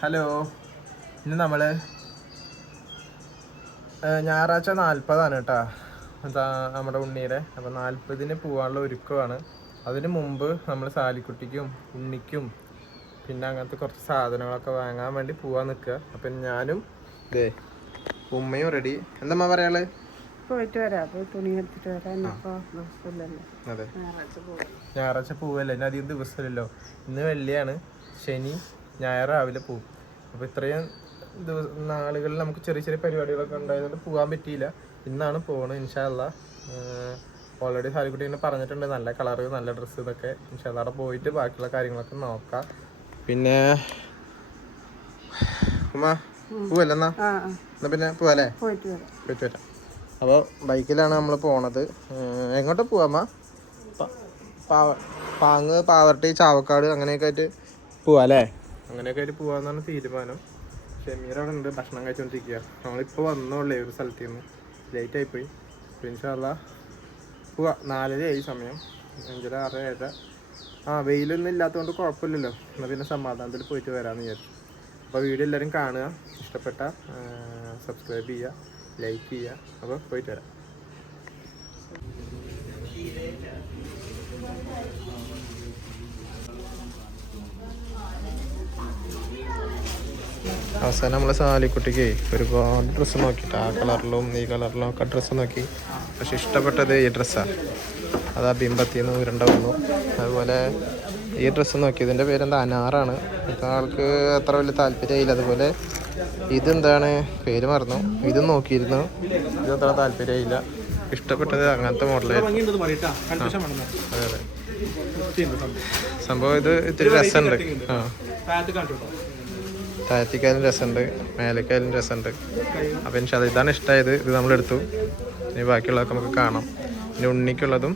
Hello, ഇന്ന് നമ്മൾ ഞായറാഴ്ച 40 കേട്ടോ നമ്മുടെ ഉണ്ണിയുടെ. അപ്പോൾ 40-ന് പോകാനുള്ള ഒരുക്കമാണ്. അതിന് മുമ്പ് നമ്മൾ സാലിക്കുട്ടിക്കും ഉണ്ണിക്കും പിന്നെ അങ്ങനത്തെ കുറച്ച് സാധനങ്ങളൊക്കെ വാങ്ങാൻ വേണ്ടി പോകാൻ നിൽക്കുക. അപ്പം ഞാനും ഇതേ ഉമ്മയും റെഡി. എന്താ പറയാള്? പോയിട്ട് വരാം, പോയി തുണി എടുത്തിട്ട് വരാം. അതെ, ഞായറാഴ്ച പോവല്ലേ, ഇനി അധികം ദിവസമില്ലല്ലോ. ഇന്ന് വെള്ളിയാണ്, ശനി ഞായർ രാവിലെ പോവും. അപ്പോൾ ഇത്രയും നാളുകളിൽ നമുക്ക് ചെറിയ ചെറിയ പരിപാടികളൊക്കെ ഉണ്ടായതുകൊണ്ട് പോകാൻ പറ്റിയില്ല. ഇന്നാണ് പോകുന്നത് ഇൻഷാ അല്ലാ. ഓൾറെഡി സാലിക്കുട്ടി ഇങ്ങനെ പറഞ്ഞിട്ടുണ്ട് നല്ല കളറ് നല്ല ഡ്രസ്സ് ഇതൊക്കെ. ഇൻഷാ അല്ലാ അവിടെ പോയിട്ട് ബാക്കിയുള്ള കാര്യങ്ങളൊക്കെ നോക്കാം. പിന്നെ ഉമ്മ പോവല്ലേ എന്നാ പിന്നെ പോവാല്ലേ? പോയിട്ട് വരാം. അപ്പോൾ ബൈക്കിലാണ് നമ്മൾ പോണത്. എങ്ങോട്ടാ പോവാമ്മ? പാവർട്ടി ചാവക്കാട് അങ്ങനെയൊക്കെ ആയിട്ട് പോവാ അല്ലേ? അങ്ങനെയൊക്കെ ആയിട്ട് പോവാന്നാണ് തീരുമാനം. ഷെമീർ അവിടെ ഉണ്ട്, ഭക്ഷണം കഴിച്ചുകൊണ്ടിരിക്കുക. നമ്മളിപ്പോൾ വന്നോളേ ഒരു സ്ഥലത്ത് നിന്ന്, ലേറ്റ് ആയിപ്പോയി. അപ്പോൾ ഇൻഷാ അല്ലാ പോവാ. 4:30 സമയം, 5:30, 6, 7. വെയിലൊന്നും ഇല്ലാത്തതുകൊണ്ട് കുഴപ്പമില്ലല്ലോ. എന്നാൽ പിന്നെ സമാധാനത്തിൽ പോയിട്ട് വരാമെന്ന് വിചാരിച്ചു. അപ്പോൾ വീഡിയോ എല്ലാവരും കാണുക, ഇഷ്ടപ്പെട്ട സബ്സ്ക്രൈബ് ചെയ്യുക, ലൈക്ക് ചെയ്യുക. അപ്പോൾ പോയിട്ട് വരാം. അവസാനം നമ്മൾ സാലിക്കുട്ടിക്ക് ഒരുപാട് ഡ്രസ്സ് നോക്കിയിട്ട് ആ കളറിലും ഈ കളറിലും ഒക്കെ ഡ്രസ്സ് നോക്കി. പക്ഷെ ഇഷ്ടപ്പെട്ടത് ഈ ഡ്രസ്സാണ്. അത് ആ ബിംബത്തിന്ന് ഉരുണ്ട വന്നു. അതുപോലെ ഈ ഡ്രസ്സ് നോക്കി, ഇതിൻ്റെ പേരെന്താ, അനാറാണ്. ആൾക്ക് അത്ര വലിയ താല്പര്യമായില്ല. അതുപോലെ ഇതെന്താണ് പേര് മറന്നു, ഇതും നോക്കിയിരുന്നു, ഇതും അത്ര താല്പര്യമായില്ല. ഇഷ്ടപ്പെട്ടത് അങ്ങനത്തെ മോഡലായിരുന്നു. അതെ അതെ, സംഭവം ഇത് ഇത്തിരി രസമുണ്ട്. താഴത്തേക്കായാലും രസമുണ്ട്, മേലേക്കായാലും രസമുണ്ട്. അപ്പം എനിക്ക് അത് ഇതാണ് ഇഷ്ടമായത്, ഇത് നമ്മളെടുത്തു. ഇനി ബാക്കിയുള്ളതൊക്കെ നമുക്ക് കാണാം. പിന്നെ ഉണ്ണിക്കുള്ളതും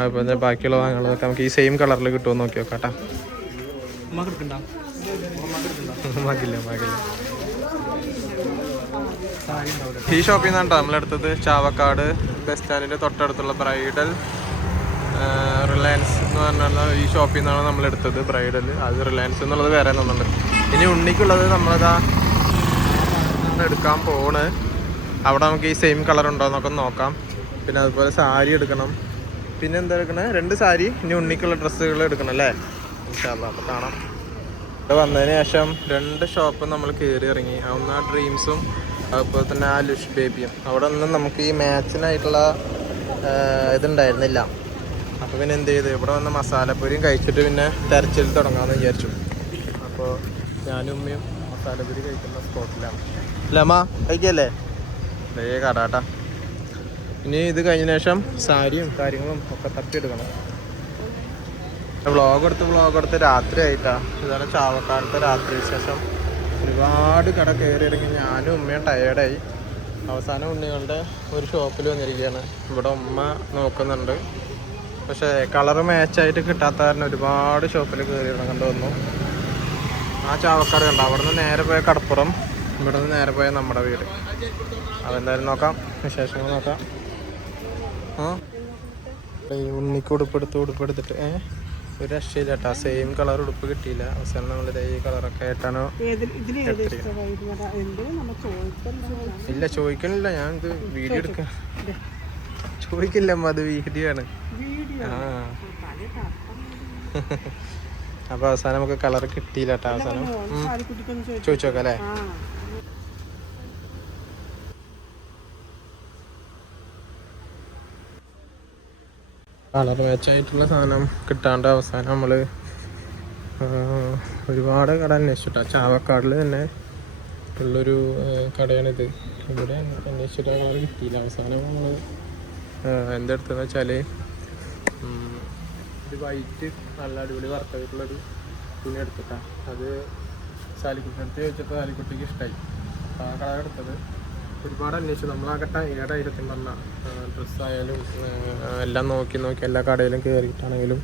അതുപോലെ ബാക്കിയുള്ള വാങ്ങുള്ളതൊക്കെ നമുക്ക് ഈ സെയിം കളറിൽ കിട്ടുമോ നോക്കി നോക്കാം കേട്ടോ. മകില്ല. ഈ ഷോപ്പിൽ നിന്നാണ് കേട്ടോ നമ്മളെടുത്തത്. ചാവക്കാട് ബസ് സ്റ്റാൻഡിൻ്റെ തൊട്ടടുത്തുള്ള ബ്രൈഡൽ റിലയൻസ് എന്ന് പറഞ്ഞാൽ ഈ ഷോപ്പിൽ നിന്നാണ് നമ്മളെടുത്തത്. ബ്രൈഡൽ, അത് റിലയൻസ് എന്നുള്ളത് വേറെ ഒന്നുണ്ട്. ഇനി ഉണ്ണിക്കുള്ളത് നമ്മളതാ എടുക്കാൻ പോണ്. അവിടെ നമുക്ക് ഈ സെയിം കളർ ഉണ്ടോ എന്നൊക്കെ നോക്കാം. പിന്നെ അതുപോലെ സാരി എടുക്കണം. പിന്നെ എന്താ എടുക്കണേ? 2 സാരി. ഇനി ഉണ്ണിക്കുള്ള ഡ്രസ്സുകൾ എടുക്കണം അല്ലേ? ഇൻഷാ അല്ലാ. അപ്പോൾ കാണാം. ഇവിടെ വന്നതിന് ശേഷം 2 ഷോപ്പ് നമ്മൾ കയറി ഇറങ്ങി. ഒന്ന് ആ ഡ്രീംസും അതുപോലെ തന്നെ ആ ലുഷ് ബേബിയും. അവിടെ ഒന്നും നമുക്ക് ഈ മാച്ചിനായിട്ടുള്ള ഇതുണ്ടായിരുന്നില്ല. അപ്പോൾ പിന്നെ എന്ത് ചെയ്ത് ഇവിടെ വന്ന് മസാലപ്പൊരിയും കഴിച്ചിട്ട് പിന്നെ തെരച്ചിൽ തുടങ്ങാമെന്ന് വിചാരിച്ചു. അപ്പോൾ ഞാനും ഉമ്മയും മസാലപ്പൊരി കഴിക്കുന്ന സ്പോട്ടിലാണ്. ലമ്മ കഴിക്കല്ലേ? ഇതേ കടാട്ടാ. ഇനി ഇത് കഴിഞ്ഞ ശേഷം സാരിയും കാര്യങ്ങളും ഒക്കെ തപ്പിയെടുക്കണം. വ്ളോഗ് എടുത്ത് രാത്രി ആയിട്ടാ. ഇതാണ് ചാവക്കാലത്തെ രാത്രി വിശേഷം. ഒരുപാട് കട കയറി ഇറങ്ങി ഞാനും ഉമ്മയും ടയേർഡായി. അവസാനം ഉണ്ണികളുടെ ഒരു ഷോപ്പിൽ വന്നിരിക്കുകയാണ്. ഇവിടെ ഉമ്മ നോക്കുന്നുണ്ട്. പക്ഷേ കളറ് മാച്ചായിട്ട് കിട്ടാത്ത കാരണം ഒരുപാട് ഷോപ്പിൽ കയറി ഇറങ്ങേണ്ടി വന്നു. ആ ചാവക്കാട് കണ്ട, അവിടെ നിന്ന് നേരെ പോയ കടപ്പുറം, ഇവിടെ നിന്ന് നേരെ പോയ നമ്മുടെ വീട്. അതെന്തായാലും നോക്കാം, വിശേഷങ്ങൾ നോക്കാം. ഉണ്ണിക്ക് ഉടുപ്പെടുത്തിട്ട് ഒരു രക്ഷയില്ല കേട്ടോ. സെയിം കളർ ഉടുപ്പ് കിട്ടിയില്ല. അവസാനം നമ്മളിത് ഈ കളറൊക്കെ ആയിട്ടാണ്. ഇല്ല, ചോദിക്കണില്ല. ഞാൻ ഇത് വീഡിയോ എടുക്ക ചോദിക്കില്ല, അത് വീഡിയോ ആണ്. അപ്പൊ അവസാനം നമുക്ക് കളർ കിട്ടിയില്ല കേട്ടോ. അവസാനം ചോദിച്ചോക്കാം അല്ലേ? കളർ മാച്ചായിട്ടുള്ള സാധനം കിട്ടാണ്ട് അവസാനം നമ്മൾ ഒരുപാട് കട അന്വേഷിച്ചിട്ടാ. ചാവക്കാടിൽ തന്നെ ഉള്ളൊരു കടയാണിത്. ഇവിടെ അന്വേഷിച്ചിട്ട് കളർ കിട്ടിയില്ല. അവസാനം നമ്മൾ എന്തെടുത്തെന്ന് വെച്ചാൽ ഒരു വൈറ്റ് നല്ല അടിപൊളി വർക്കായിട്ടുള്ളൊരു തുണി എടുത്തിട്ടാ. അത് സാലിക്കുട്ടി അടുത്ത് ചോദിച്ചപ്പോൾ സാലിക്കുട്ടിക്ക് ഇഷ്ടമായി. അപ്പോൾ ആ കളർ എടുത്തത്. ഒരുപാട് അന്വേഷിച്ചു. നമ്മളാകെ ടയേർഡായി സത്യം പറഞ്ഞാൽ. ഡ്രസ്സായാലും എല്ലാം നോക്കി എല്ലാ കടയിലും കയറിയിട്ടാണെങ്കിലും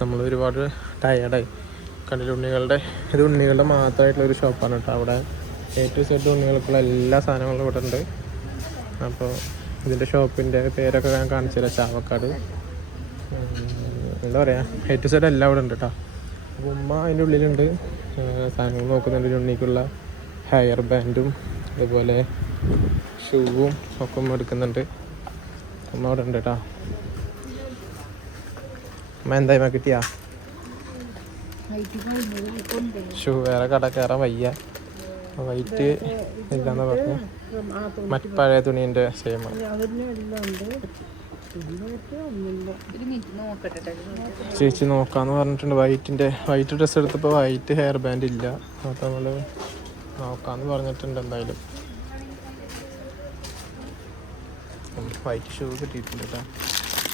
നമ്മൾ ഒരുപാട് ടയേർഡായി. കണ്ടില്ല ഇത് ഉണ്ണികളുടെ മാത്രമായിട്ടുള്ളൊരു ഷോപ്പാണ് കേട്ടോ. അവിടെ A to Z ഉണ്ണികൾക്കുള്ള എല്ലാ സാധനങ്ങളും ഇവിടെ ഉണ്ട്. അപ്പോൾ ഇതിൻ്റെ ഷോപ്പിൻ്റെ പേരൊക്കെ ഞാൻ കാണിച്ചു തരാം. ചാവക്കാട് എന്താ പറയുക, A to Z എല്ലാം ഇവിടെ ഉണ്ട് കേട്ടോ. അപ്പോൾ ഉമ്മ അതിൻ്റെ ഉള്ളിലുണ്ട്, സാധനങ്ങൾ നോക്കുന്നുണ്ട്. ഉണ്ണിക്കുള്ള ഹെയർ ബാൻഡും അതുപോലെ ഷൂവും ഒക്കെ ഉമ്മ എടുക്കുന്നുണ്ട്. ഉമ്മ അവിടെ ഉണ്ട് കേട്ടോ. ഉമ്മ എന്തായാലും കിട്ടിയാ ഷൂ? വേറെ കട കയറാൻ വയ്യ, വൈറ്റ് ഇല്ലാന്ന് പറഞ്ഞു. മറ്റ് പഴയ തുണീൻ്റെ സെയിമാണ്. ചേച്ചി നോക്കാന്ന് പറഞ്ഞിട്ടുണ്ട്. വൈറ്റ് ഡ്രസ്സ് എടുത്തപ്പോൾ വൈറ്റ് ഹെയർ ബാൻഡ് ഇല്ല, അപ്പോൾ നമ്മൾ നോക്കാന്ന് പറഞ്ഞിട്ടുണ്ട്. എന്തായാലും വൈറ്റ് ഷൂ കിട്ടിയിട്ടുണ്ട് കേട്ടോ.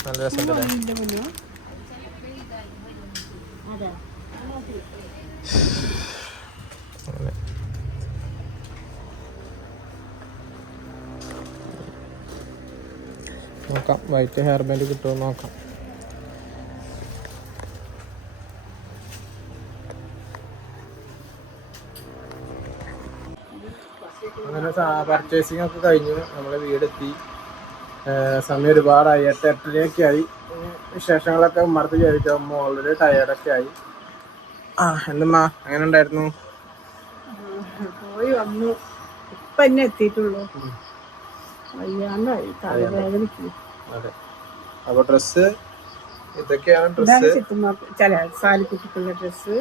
നല്ല രസമുണ്ടല്ലേ? അങ്ങനെ നോക്കാം, വൈറ്റ് ഹെയർ ബാൻഡ് കിട്ടുമോ നോക്കാം. അങ്ങനെ പർച്ചേസിങ് ഒക്കെ കഴിഞ്ഞു, നമ്മളെ വീടെത്തി. സമയം ഒരുപാടായി, 8:30 ആയി. വിശേഷങ്ങളൊക്കെ ഉമ്മർത്ത് ചോദിക്കാം. അമ്മ ഓൾറെഡി ടയേർഡൊക്കെ ആയി. എന്തമ്മ അങ്ങനെ ഉണ്ടായിരുന്നു? പോയി വന്നു, ഇപ്പൊ എന്നെ എത്തിയിട്ടുള്ളൂ. വയ്യാണ്ടായി, തലവേദനയ്ക്ക്. അതെ, അപ്പൊ ഡ്രസ്സ് ഇതൊക്കെയാണ്. ഡ്രസ്സ് സാലിക്കുട്ടിക്കുള്ള ഡ്രസ്സ്,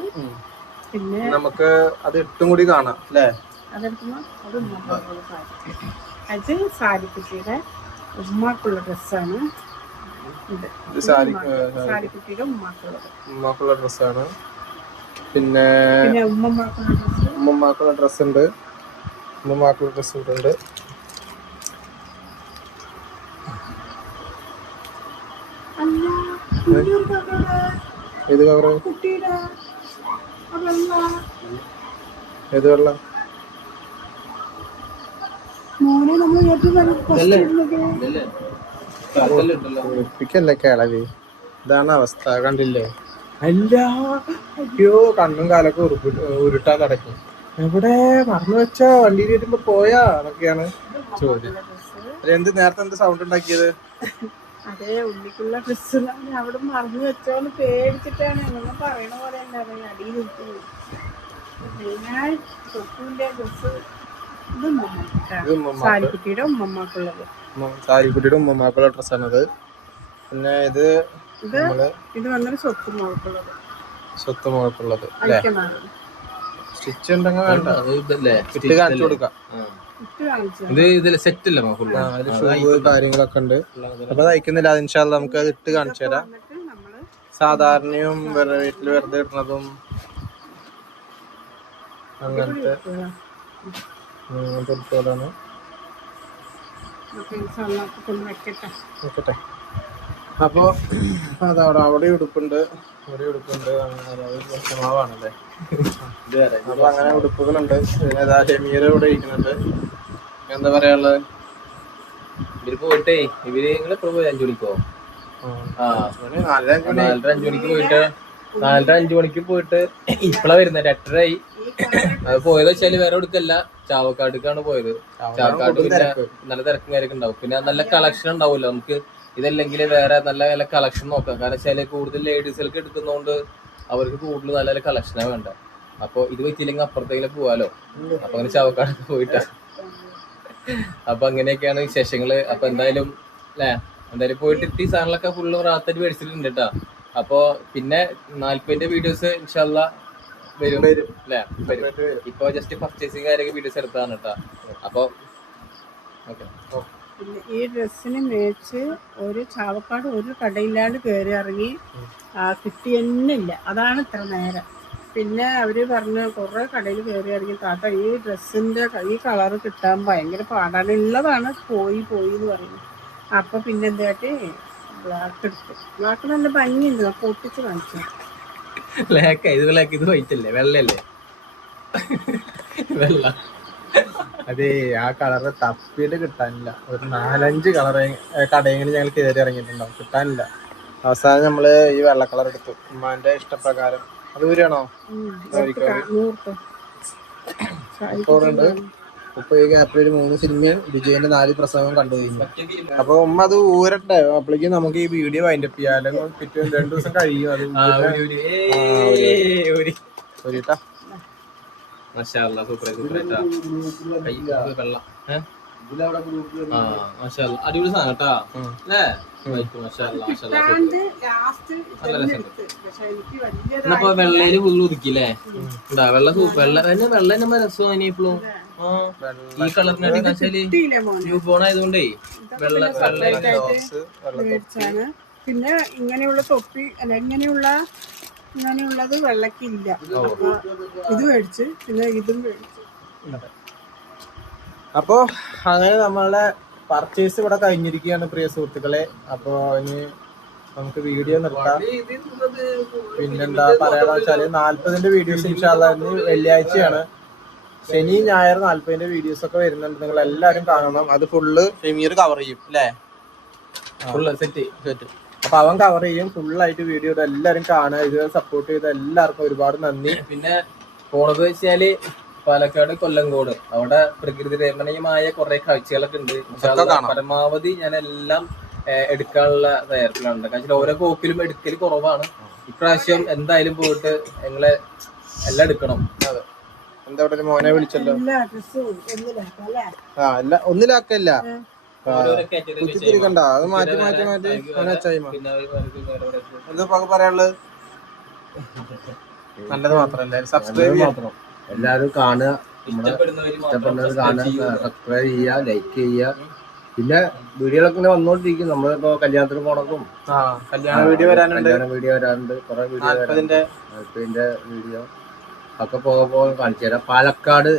പിന്നെ നമുക്ക് അത് ഇട്ടും കൂടി കാണാം അല്ലേ? അതെടുക്കുമ്പോ അത് സാലിക്കുട്ടിയുടെ ഉമ്മാക്കുള്ള ഡ്രസ്സാണ്. ഇത് സാലിക്കുട്ടിയുടെ ഉമ്മാക്കുള്ള ഡ്രസ്സാണ്. പിന്നെ ഉമ്മമാക്കുള്ള ഡ്രസ്സ് ഉണ്ട്. ഉമ്മമാക്കുള്ള ഡ്രസ്സ് ഇട്ടുണ്ട്. ഏത് കവറ്? ഏത് വെള്ളം? ഒളിപ്പിക്കല്ലേ കിളവി, ഇതാണ് അവസ്ഥ. കണ്ടില്ലേ? അല്ല, അയ്യോ, കണ്ണും കാലൊക്കെ ഉരുട്ടാൻ തുടങ്ങി. എവിടെ മറന്നു വെച്ചോ? വണ്ടിയിൽ വരുമ്പോ പോയാ എന്നൊക്കെയാണ് ചോദ്യം. എന്ത് നേരത്തെ എന്ത് സൗണ്ട് ഉണ്ടാക്കിയത്? അതേ, ഉള്ളിക്കുള്ള ഡ്രസ്സ് അവിടെ മറന്നു വെച്ചോന്ന് പേടിച്ചിട്ടാണ്. ഞങ്ങൾ പറയണ പോലെ തന്നെ അടിയിൽ നിൽക്കുന്നത്. സാരിക്കുട്ടിയുടെ ഉമ്മമാക്കുള്ളത്. സാരിക്കുട്ടിയുടെ ഉമ്മമാക്കുള്ള ഡ്രസ്സാണത്. പിന്നെ ഇത് വന്നൊരു സ്വത്ത് മോൾക്കുള്ളത്. സ്വത്ത് മോൾക്കുള്ളത് സ്റ്റിച്ച് ഉണ്ടെങ്കിൽ വേണ്ട, ഇട്ട് കാണിച്ചു കൊടുക്കാം. കാര്യങ്ങളൊക്കെ ഉണ്ട്. അപ്പൊ തയ്ക്കുന്നില്ല, അത് ഇൻഷാല്ലാ നമുക്ക് അത് ഇട്ട് കാണിച്ചു തരാം. സാധാരണയും വീട്ടിൽ വെറുതെ ഇടുന്നതും അങ്ങനത്തെ ാണ്. നോക്കട്ടെ. അപ്പൊ അതവിടെ അവിടെ ഉടുപ്പുണ്ട്, ഇവിടെ ഉടുപ്പുണ്ട്. മാവാണല്ലേ? അപ്പൊ അങ്ങനെ ഉടുപ്പുകളുണ്ട്. പിന്നെ ഷെമീർ ഇവിടെ ഇരിക്കുന്നുണ്ട്. എന്താ പറയാനുള്ളത്? ഇവര് പോയിട്ടേ നിങ്ങള് എപ്പോഴും പോയി 5 മണിക്കോ? 4:30 മണിക്ക് പോയിട്ട് 4:30-5 മണിക്ക് പോയിട്ട് ഇപ്പളാ വരുന്നത്. 8:30 അത് പോയത് വെച്ചാല് വേറെ എടുക്കല്ല, ചാവക്കാടുക്കാണ് പോയത്. ചാവക്കാട് പിന്നെ നല്ല തിരക്കും കാര്യമൊക്കെ ഉണ്ടാവും. പിന്നെ നല്ല കളക്ഷൻ ഉണ്ടാവുമല്ലോ നമുക്ക്. ഇതല്ലെങ്കിൽ വേറെ നല്ല നല്ല കളക്ഷൻ നോക്കാം. കാരണം വെച്ചാല് കൂടുതൽ ലേഡീസുകൾക്ക് എടുക്കുന്നതുകൊണ്ട് അവർക്ക് കൂടുതൽ നല്ല നല്ല കളക്ഷനാണ് വേണ്ട. അപ്പൊ ഇത് വെച്ചില്ലെങ്കിൽ അപ്പുറത്തേക്ക് പോവാലോ. അപ്പൊ അങ്ങനെ ചാവക്കാടൊക്കെ പോയിട്ടാ. അപ്പൊ അങ്ങനെയൊക്കെയാണ് വിശേഷങ്ങള്. അപ്പൊ എന്തായാലും പോയിട്ട് ഈ സാധനങ്ങളൊക്കെ ഫുള്ള് റാത്തായിട്ട് മേടിച്ചിട്ടുണ്ട് കേട്ടാ. അപ്പൊ പിന്നെ 40ന്റെ വീഡിയോസ് ഇൻഷാല്ലാ വരും അല്ലേ? ഇപ്പൊ ജസ്റ്റ് പർച്ചേസിങ് കാര്യമൊക്കെ വീഡിയോസ് എടുത്താണ് കേട്ടാ. അപ്പൊ പിന്നെ ഈ ഡ്രസ്സിന് മേടിച്ച് ഒരു ചാവക്കാട് ഒരു കടയില്ലാണ്ട് കയറി ഇറങ്ങി കിട്ടി തന്നെ ഇല്ല. അതാണ് ഇത്ര നേരം. പിന്നെ അവര് പറഞ്ഞു കുറെ കടയിൽ കയറി ഇറങ്ങി, താത്ത ഈ ഡ്രസ്സിന്റെ ഈ കളറ് കിട്ടാൻ ഭയങ്കര പാടാണ്, ഉള്ളതാണ് പോയി എന്ന് പറയുന്നു. അപ്പൊ പിന്നെ എന്തായിട്ട് ബ്ലാക്ക് എടുത്തു. ബ്ലാക്ക് നല്ല ഭംഗിയുണ്ട്, പൊട്ടിച്ച് കാണിച്ചു. ഇത് വൈറ്റ് അല്ലേ? വെള്ളയല്ലേ? വെള്ള. അതെ, ആ കളറ് തപ്പിയിട്ട് കിട്ടാനില്ല. ഒരു 4-5 കടയെങ്കിലും ഞങ്ങൾ കയറി ഇറങ്ങിയിട്ടുണ്ടാവും, കിട്ടാനില്ല. അവസാനം നമ്മള് ഈ വെള്ള കളർ എടുത്തു, ഉമ്മാന്റെ ഇഷ്ടപ്രകാരം. അത് ഊരാണോ? ഇപ്പൊ ഈ ഗ്യാപ്പിൽ ഒരു 3 സിനിമയും വിജയന്റെ 4 പ്രസവവും കണ്ടു കഴിഞ്ഞു. അപ്പൊ ഉമ്മ അത് ഊരട്ടെ, അപ്പോഴേക്കും നമുക്ക് ഈ വീഡിയോ വൈൻഡപ്പ് ചെയ്യാം. അല്ലെങ്കിൽ പിറ്റേ 2 ദിവസം കഴിയും അത് ഊരിട്ടാ. അടിപൊളി സാധനം കേട്ടാ അല്ലേ? എന്നപ്പോ വെള്ളയില് ഫുള്ള് ഒതുക്കില്ലേ? വെള്ള വെള്ള തന്നെ രസം ഇനിയിപ്പോഴും ഈ കളറിനാല് ന്യൂ ബോൺ ആയതുകൊണ്ടേ വെള്ള മേടിച്ചാണ്. പിന്നെ ഇങ്ങനെയുള്ള തൊപ്പി അല്ല ഇങ്ങനെയുള്ളത് വെള്ളക്കില്ല. ഇത് മേടിച്ച് പിന്നെ ഇതും മേടിച്ചു. അപ്പോ അങ്ങനെ നമ്മളുടെ പർച്ചേസ് ഇവിടെ കഴിഞ്ഞിരിക്കുകയാണ് പ്രിയ സുഹൃത്തുക്കളെ. അപ്പൊ ഇനി നമുക്ക് വീഡിയോ നിർത്താം. പിന്നെന്താ പറയാന്ന് വെച്ചാല് 40ന്റെ വീഡിയോസ് ഇൻഷാല്ലാ വെള്ളിയാഴ്ചയാണ്. ശനി ഞായർ 40ന്റെ വീഡിയോസ് ഒക്കെ വരുന്നുണ്ട്. നിങ്ങൾ എല്ലാരും കാണണം. അത് ഫുള്ള് ഷമീർ കവർ ചെയ്യും അല്ലേ? Full set. അപ്പൊ അവൻ കവർ ചെയ്യും ഫുള്ളായിട്ട് വീഡിയോ. എല്ലാരും കാണുക. ഇത് സപ്പോർട്ട് ചെയ്ത എല്ലാവർക്കും ഒരുപാട് നന്ദി. പിന്നെ പോണത് വെച്ചാല് പാലക്കാട് കൊല്ലങ്കോട് അവിടെ പ്രകൃതി രമണീയമായ കുറെ കാഴ്ചകളൊക്കെ ഉണ്ട്. പരമാവധി ഞാൻ എല്ലാം എടുക്കാനുള്ള തയ്യാറെടുപ്പിലാണ്. കാരണം ഓരോ പോക്കിലും എടുക്കൽ കുറവാണ്. ഇപ്രാവശ്യം എന്തായാലും പോയിട്ട് ഞങ്ങളെ എല്ലാം എടുക്കണം. അതെ, എന്താ പറയുക, മോനെ വിളിച്ചല്ലോ. ഒന്നിലാക്കല്ല, കുത്തിത്തിരിക്കണ്ട. അത് മാറ്റി എന്താ പറയാനുള്ളത്? നല്ലത് മാത്രല്ല, സബ്സ്ക്രൈബ് മാത്രം എല്ലാവരും കാണുക, ഇഷ്ടപ്പെടുന്നവർ കാണുക, സബ്സ്ക്രൈബ് ചെയ്യുക, ലൈക്ക് ചെയ്യുക. പിന്നെ വീഡിയോകളൊക്കെ ഇങ്ങനെ വന്നോണ്ടിരിക്കും. നമ്മളിപ്പോ കല്യാണത്തിന് പോണതും കല്യാണ വീഡിയോ വരാനുണ്ട്, കുറെ വീഡിയോ വീഡിയോ ഒക്കെ പോകാൻ കാണിച്ചു തരാം. പാലക്കാട്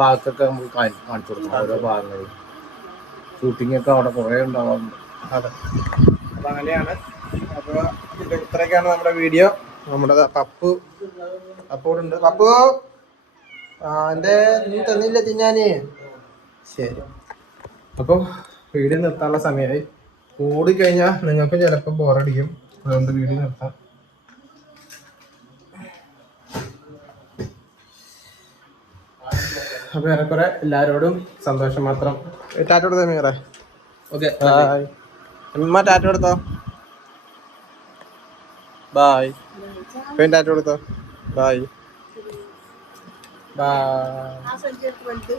ഭാഗത്തൊക്കെ നമുക്ക് കാണിച്ചു കൊടുക്കണം. ഓരോ ഭാഗങ്ങളിൽ ഷൂട്ടിംഗ് ഒക്കെ അവിടെ കുറെ ഉണ്ടാവാറുണ്ട്. അതെ, അപ്പൊ അങ്ങനെയാണ്. അപ്പൊ ഇത്രയൊക്കെയാണ് നമ്മുടെ വീഡിയോ. നമ്മുടെ പപ്പുണ്ട്. പപ്പു എന്റെ നീ തന്നില്ല തിന്നാന്. ശരി, അപ്പൊ വീഡിയോ നിർത്താനുള്ള സമയമായി. കൂടിക്കഴിഞ്ഞാൽ നിങ്ങൾക്ക് ചിലപ്പോൾ ബോറടിക്കും. അതുകൊണ്ട് വീഡിയോ നിർത്താം. അപ്പൊ ഏറെക്കുറെ എല്ലാരോടും സന്തോഷം മാത്രം. ടാറ്റ കൊടുത്തോ മീറേ? ഓക്കെ, ഉമ്മ ടാറ്റ കൊടുത്തോ? ബായ്. ടാറ്റ കൊടുത്തോ? ബായ്. ആ സഞ്ചി എടുത്ത് വലുത്